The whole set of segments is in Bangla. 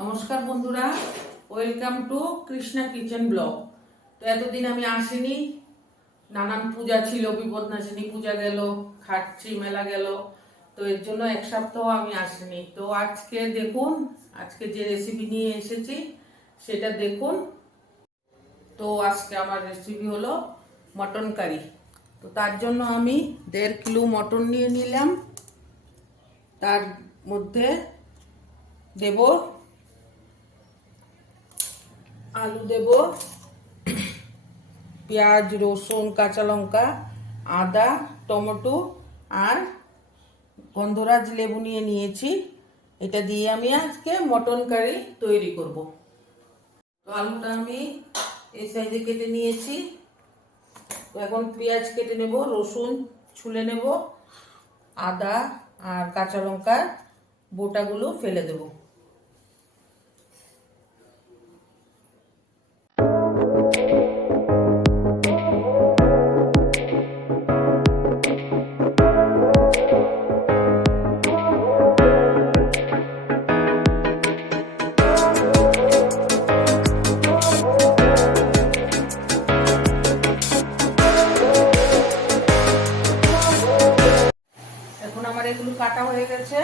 নমস্কার বন্ধুরা, welcome to Krishna kitchen blog. তো এতদিন আমি আসিনি, নানান পূজা ছিল, বিপদনাশিনী পূজা গেল, খাটছি মেলা গেল, তো এর জন্য এক সপ্তাহ আমি আসিনি। তো আজকে দেখুন, আজকে যে রেসিপি নিয়ে এসেছি সেটা দেখুন। তো আজকে আমার রেসিপি হলো মটন কারি। তো তার জন্য আমি 1.5 কিলো মটন নিয়ে নিলাম। তার মধ্যে দেব আলু, দেব পেঁয়াজ, রসুন, কাঁচা লঙ্কা, আদা, টমেটো আর গন্ধরাজ লেবু নিয়ে নিয়েছি। এটা দিয়ে আমি আজকে মটন কারি তৈরি করব। তো আলুটা আমি এই সাইজে কেটে নিয়েছি। তো এখন পেঁয়াজ কেটে নেব, রসুন ছুলে নেব, আদা আর কাঁচা লঙ্কার বোটাগুলো ফেলে দেবো। এগুলো কাটা হয়ে গেছে,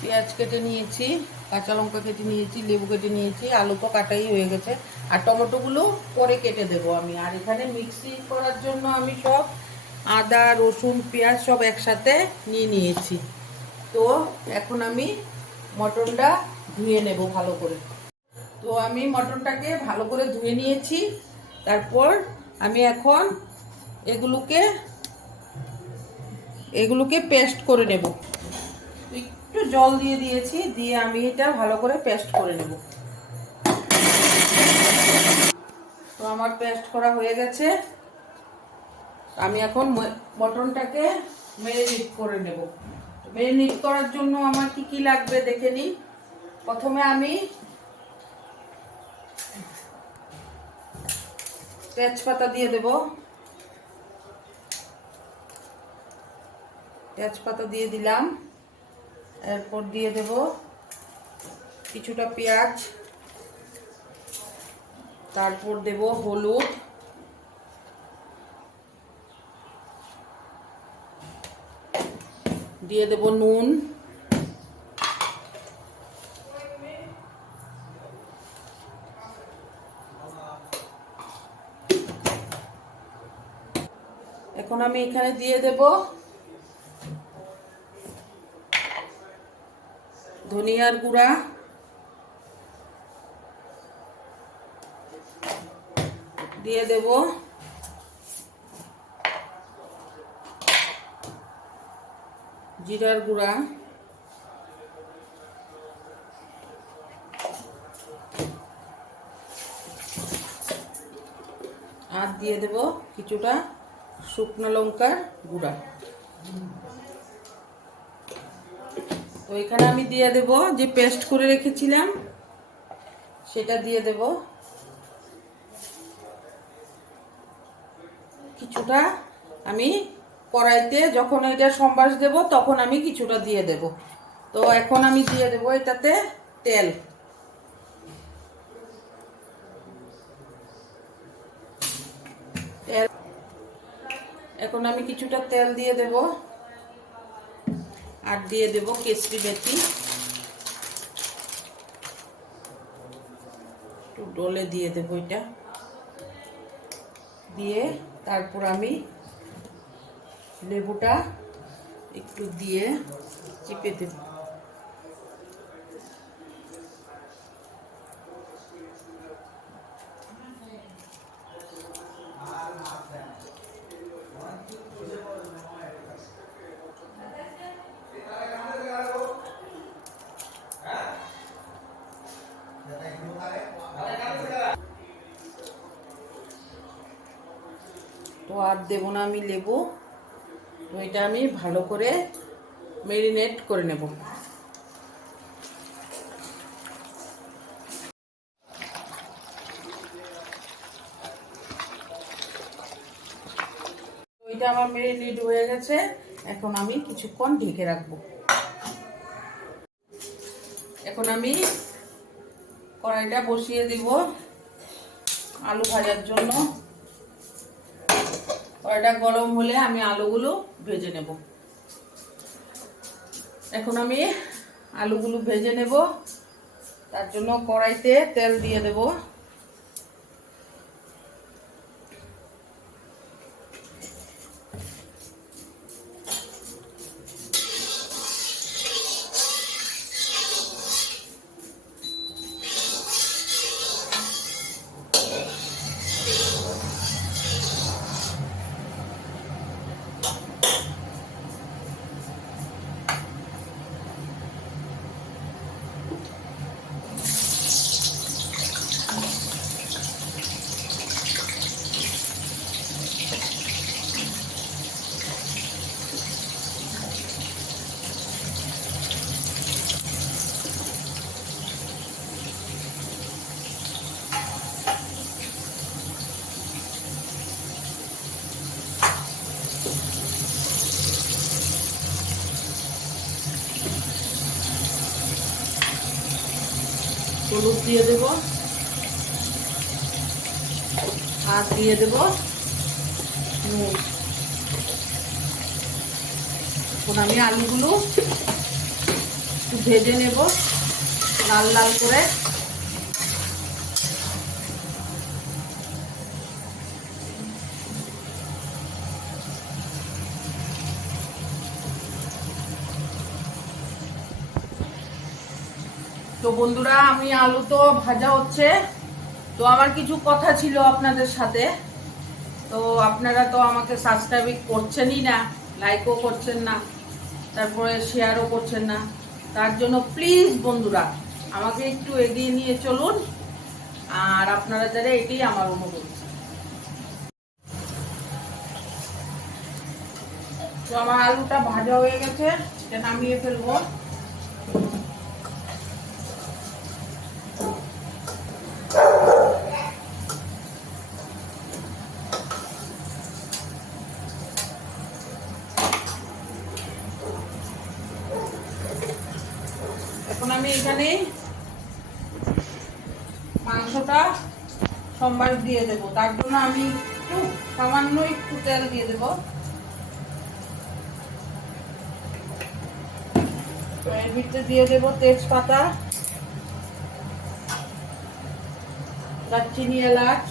পেঁয়াজ কেটে নিয়েছি, কাঁচা লঙ্কা কেটে নিয়েছি, লেবু কেটে নিয়েছি, আলু তো কাটাই হয়ে গেছে, আর টমেটোগুলো পরে কেটে দেবো আমি। আর এখানে মিক্সি করার জন্য আমি সব আদা, রসুন, পেঁয়াজ সব একসাথে নিয়ে নিয়েছি। তো এখন আমি মটনটা ধুয়ে নেব ভালো করে। তো আমি মটনটাকে ভালো করে ধুয়ে নিয়েছি। তারপর আমি এখন এগুলোকে পেস্ট করে নেব। একটু জল দিয়ে দিয়েছি, দিয়ে আমি এটা ভালো করে পেস্ট করে নেব। তো আমার পেস্ট করা হয়ে গেছে। আমি এখন মটনটাকে ম্যারিনেট করে নেব। ম্যারিনেট করার জন্য আমার কি কি লাগবে দেখে নিই। প্রথমে আমি তেজপাতা দিয়ে দেব। তেজপাতা দিয়ে দিলাম। এরপর দিয়ে দেব কিছুটা পেঁয়াজ, তারপর দেব হলুদ, দিয়ে দেব নুন, এখন আমি এখানে দিয়ে দেব ধনিয়ার গুঁড়া, দিয়ে দেব জিরার গুঁড়া, আর দিয়ে দেব কিছুটা শুকনো লঙ্কার গুঁড়া। তো এখানে আমি দিয়ে দেব যে পেস্ট করে রেখেছিলাম সেটা দিয়ে দেব। কিছুটা আমি কড়াইতে যখন এটা সম্বাস দেব তখন আমি কিছুটা দিয়ে দেব। তো এখন আমি দিয়ে দেব এটাতে তেল। এখন আমি কিছুটা তেল দিয়ে দেব, আর দিয়ে দেব কেশরি মেথি, একটু ডলে দিয়ে দেব এটা দিয়ে। তারপর আমি লেবুটা একটু দিয়ে চিপে দেব। তো আর দেব না আমি লেবু। তো এটা আমি ভালো করে ম্যারিনেট করে নেব। এটা আমার ম্যারিনেট হয়ে গেছে। এখন আমি কিছুক্ষণ ঢেকে রাখবো। এখন আমি কড়াইটা বসিয়ে দিব আলু ভাজার জন্য। কড়াইটা গরম হলে আমি আলুগুলো ভেজে নেব। এখন আমি আলুগুলো ভেজে নেব, তার জন্য কড়াইতে তেল দিয়ে দেব। হলুদ দিয়ে দেব আর দিয়ে দেব নুন। এখন আমি আলুগুলো একটু ভেজে নেব লাল লাল করে। তো বন্ধুরা, আমি আলু তো ভাজা হচ্ছে, তো আমার কিছু কথা ছিল আপনাদের সাথে। তো আপনারা তো আমাকে সাবস্ক্রাইব করছেনই না, লাইকও করছেন না, তারপরে শেয়ারও করছেন না। তার জন্য প্লিজ বন্ধুরা আমাকে একটু এগিয়ে নিয়ে চলুন, আর আপনারা যারা, এটাই আমার অনুরোধ। তো আমার আলুটা ভাজা হয়ে গেছে, এটা নামিয়ে ফেলবো। এখন আমি এখানে মাংসটা সম্বার দিয়ে দেবো, তার জন্য আমি একটু সামান্য একটু তেল দিয়ে দেবো। এর ভিতরে দিয়ে দেবো তেজপাতা, দারচিনি, এলাচ,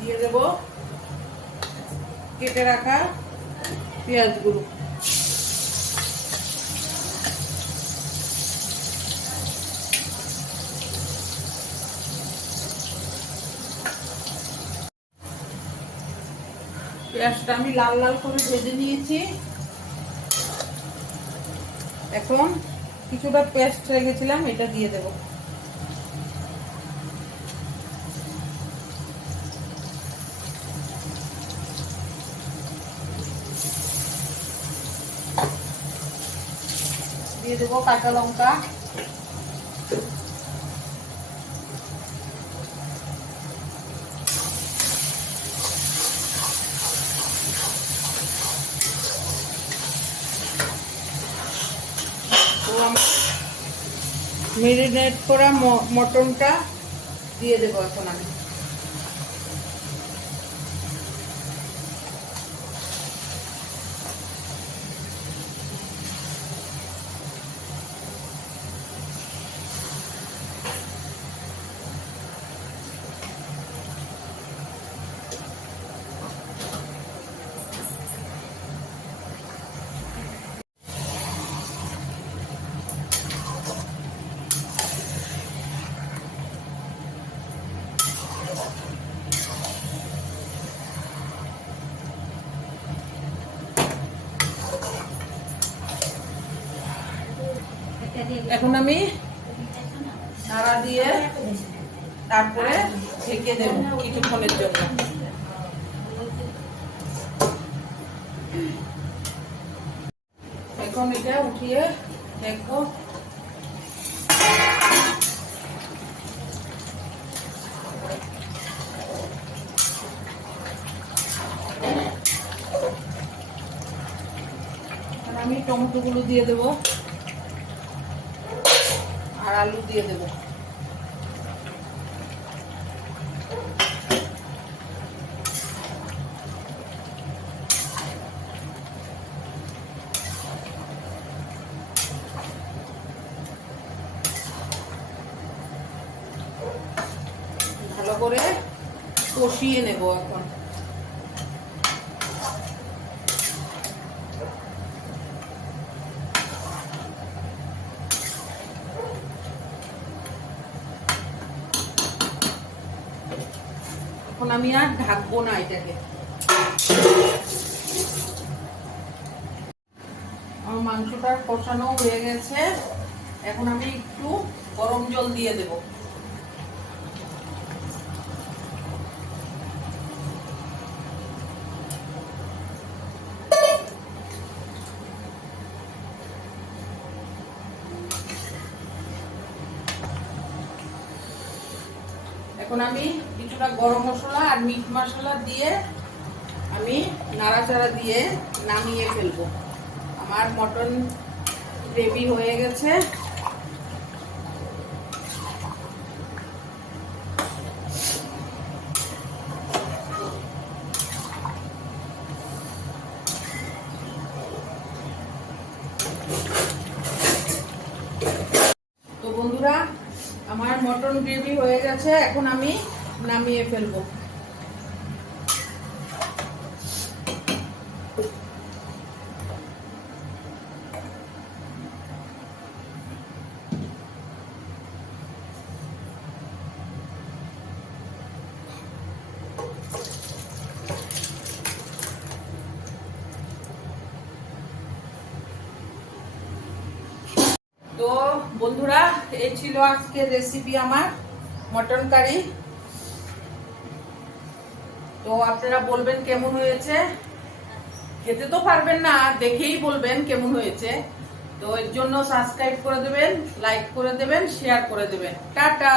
দিয়ে দেব কেটে রাখা পেঁয়াজগুলো। পেঁয়াজটা আমি লাল লাল করে ভেজে নিয়েছি। এখন কিছুটা পেস্ট রেখেছিলাম, এটা দিয়ে দেব। দিয়ে দেবো কাঁচা লঙ্কা, মেরিনেট করা মটনটা দিয়ে দেবো এখন আমি। এখন আমি নাড়া দিয়ে তারপরে ঢেকে দেব কিছুক্ষণের জন্য। এখন এটা উঠিয়ে দেখবো। আমি টমেটো গুলো দিয়ে দেবো আর আলু দিয়ে দেবো। ভালো করে কষিয়ে নেব এখন। এখন আমি আর ঢাকবো না এটাকে। আমার মাংসটা কষানো হয়ে গেছে, এখন আমি একটু গরম জল দিয়ে দেব। এখন আমি কিছুটা গরম মশলা আর মিট মশলা দিয়ে আমি নাড়াচাড়া দিয়ে নামিয়ে ফেলবো। আমার মটন গ্রেভি হয়ে গেছে। তো বন্ধুরা, আমার মটন গ্রেভি হয়ে গেছে, এখন আমি নামিয়ে ফেলবো। তো বন্ধুরা, এই ছিল আজকের রেসিপি আমার মটন কারি। তো আপনারা বলবেন কেমন হয়েছে। খেতে তো পারবেন না, দেখেই বলবেন কেমন হয়েছে। তো এর জন্য সাবস্ক্রাইব করে দেবেন, লাইক করে দেবেন, শেয়ার করে দেবেন। টাটা।